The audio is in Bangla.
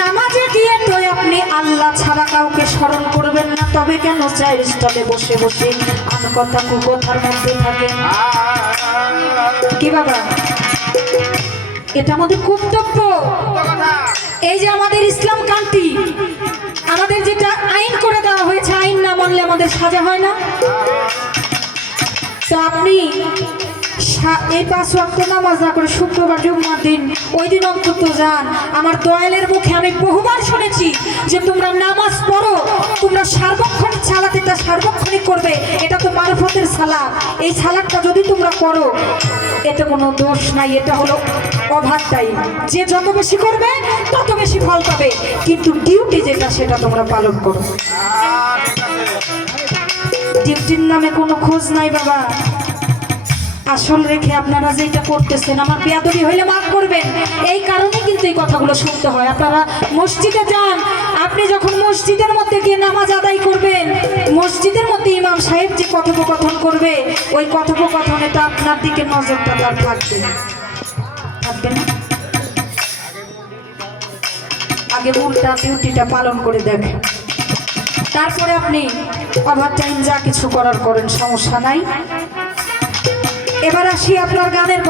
নামাজে গিয়ে তো আপনি আল্লাহ ছাড়া কাউকে স্মরণ করবেন না, তবে কেন চায়ের স্টলে বসে বসে আন কথা কুকথার মধ্যে থাকেন? কি বাবা, এটা আমাদের কর্তব্য। এই যে আমাদের ইসলাম কান্ট্রি, আমাদের যেটা আইন করে দেওয়া হয়েছে, আইন না মানলে আমাদের সাজা হয় না। তো আপনি এই 5 ওয়াক্ত নামাজ না করে শুক্রবার জুম্মার দিন ওই দিন অন্তত যান। আমার দয়ালের মুখে আমি বহুবার শুনেছি যে তোমরা নামাজ পড়ো, তোমরা সার্বক্ষণিক সালাতটা সার্বক্ষণিক করবে, এটা তো মারফতের সালাত। এই সালাতটা যদি তোমরা করো এতে কোনো দোষ নাই, এটা হলো ওভার টাইম। যে যত বেশি করবে তত বেশি ফল পাবে, কিন্তু ডিউটি যেটা সেটা তোমরা পালন করো। ডিউটির নামে কোনো খোঁজ নাই বাবা। আসল রেখে আপনারা যেটা করতেছেন, আমার বেয়াদবি হইলে মাফ করবেন, এই কারণে কিন্তু এই কথাগুলো শুনতে হয়। আপনারা মসজিদে যান, আপনি যখন মসজিদের মধ্যে গিয়ে নামাজ আদায় করবেন, মসজিদের মধ্যে ইমাম সাহেব যে কথোপকথন করবে, ওই কথোপকথনে তো আপনার দিকে নজরটা তার থাকবে না। আগে উল্টা ডিউটিটা পালন করে দেখেন, তারপরে আপনি ওভার টাইম যা কিছু করার করেন, সমস্যা নাই। এবার আসি আপনার গানের কথা।